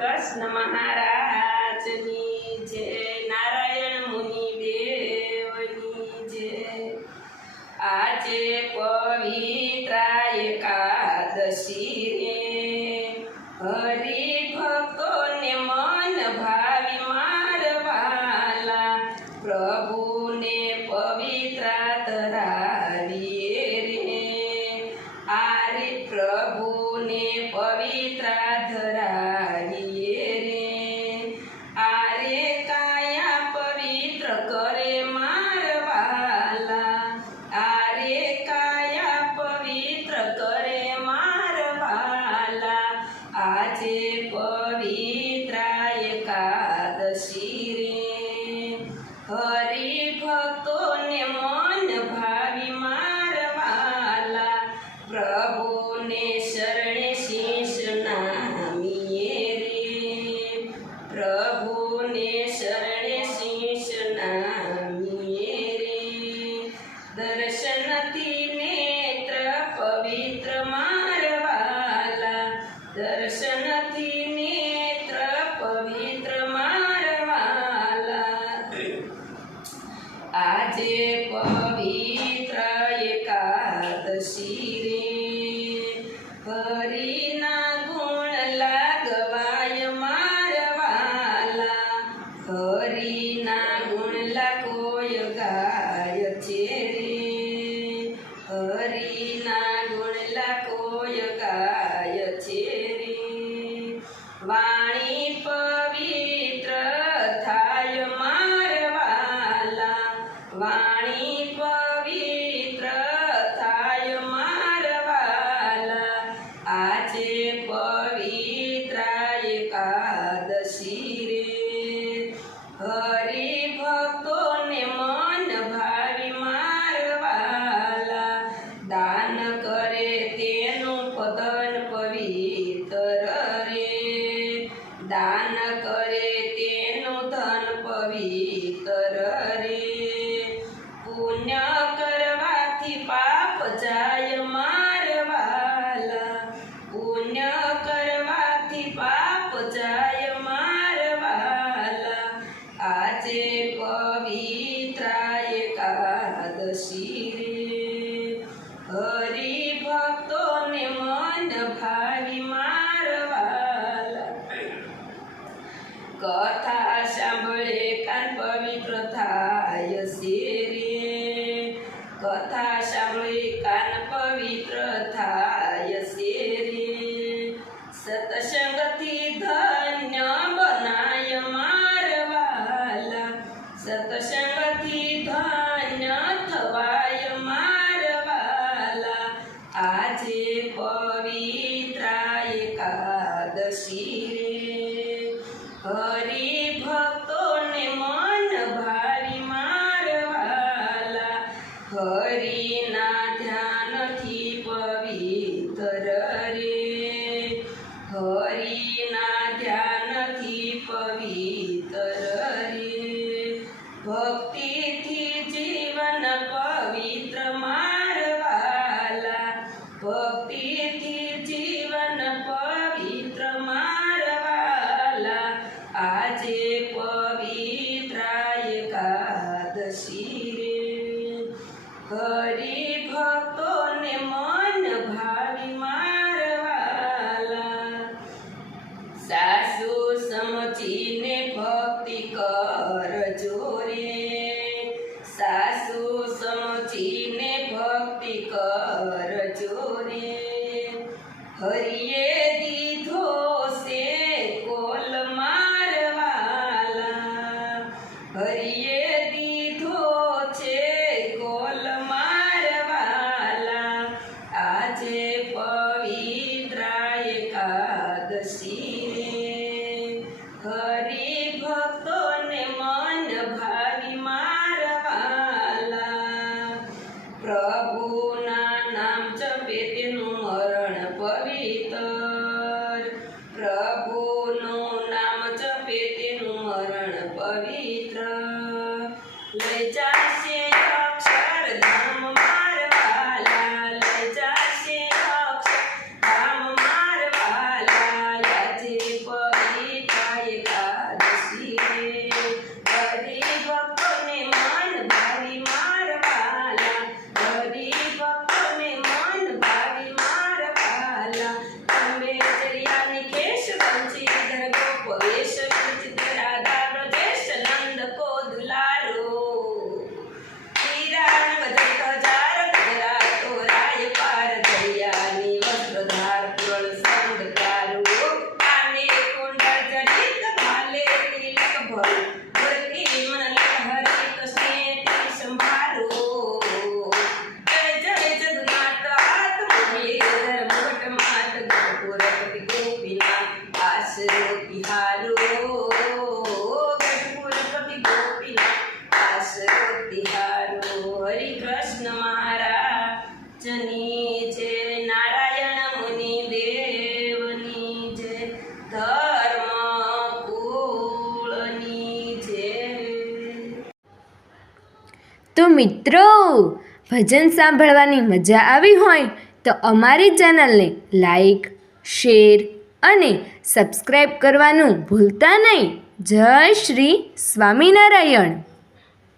કૃષ્ણ મહારાજની જય, નારાયણ મુનિ દેવની જય। આજે પવિત્ર એકાદશી રે, હરિભક્તોને મન ભાવી મારવાલા, પ્રભુને પવિત્ર ધરાવીએ રે। આરે પ્રભુને પવિત્ર ધરાવીએ રે। આરે કાયા પવિત્ર કરે મારવાલા, આરે કાયા પવિત્ર કરે મારવાલા। આજે પવિત્ર એકાદશી રે, હરિભક્તોને મન ભાવી મારવાલા, પ્રભુને શરણે શીશ નામીએ રે। પ્રભુને શરણે શીશ નામીએ રે। દર્શનથી નેત્ર પવિત્ર મારવાલા, દર્શનથી નેત્ર પવિત્ર મારવાલા। આજે પવિત્ર એકાદશી રે, હરિના ગુણ લાગવાય મારવાલા, હરિના ગુણ લાગોય ગાય છે રે। હરિના ગુણ લાગોય ગાય છે રે। વાણી પવિત્ર થાય મારવાલા, વાણી પવિત્ર થાય મારવાલા। આજે પવિત્ર એકાદશી રે, હરિભક્તોને મન ભાવી મારવાલા, દાન કરે તેનું પતન પવિત્ર રે। દાન કરે તેનું ધન પવિત્ર રે। પુણ્ય કરવાથી પાપ જાય મારવાલા, પુણ્ય કરવાથી પાપ જાય મારવાલા। આજે પવિત્ર એકાદશી રે, હરિભક્તોને મન ભાવી મારવાલા। કથા સાંભળે કાન પવિત્ર થાય છે રે। કથા સાંભળે કાન પવિત્ર થાય છે રે। સત્સંગથી ધન્ય બનાય મારવાલા, સત્સંગથી ધન્ય થવાય મારવાલા। આજે પવિત્ર એકાદશી રે, હરિભક્તોને મન ભાવી મારવાલા, હરિના ધ્યાનથી પવિત્ર રે। હરિના ધ્યાનથી પવિત્ર રે। ભક્તિથી જીવન પવિત્ર મારવાલા, ભક્તિથી જીવન પવિત્ર મારવાલા। આજે પવિત્ર એકાદશી રે, હરિભક્તોને મન ભાવી મારવાલા। સાસુ સમજીને ભક્તિ કરજો રે, સાસુ સમજીને ભક્તિ કરજો રે। હરિએ દીધો છે કોલ મારવાલા, હરિએ દીધો છે કોલ મારવાલા। આજે પવિત્ર એકાદશી રે, હરિભક્તોને મન ભાવી મારવાલા। પ્રભુના નામ જપે તેનું મરણ પવિત્ર, પ્રભુનું નામ જપે તેનું મરણ પવિત્ર। લઈ જાશે અક્ષરધામ મારવાલા, લઈ જાશે અક્ષરધામ મારવાલા। આજે પવિત્ર ભરું ભરતી મન લહરે તો સ્નેહથી સંભાળો જય જય જગન્નાથ મુરલીધર મુગટ માત ગઢપુરપતિ ગોપીનાથ આશરો તિહારો ગઢપુરપતિ ગોપીનાથ આશરો તિહારો હરિ કૃષ્ણ મહારાજની જય નારાયણ મુનિ દેવની જય ધર્મ કુળની જય. તો મિત્રો, ભજન સાંભળવાની મજા આવી હોય તો અમારી ચેનલને લાઈક, શેર અને સબસ્ક્રાઈબ કરવાનું ભૂલતા નહીં. જય શ્રી સ્વામિનારાયણ.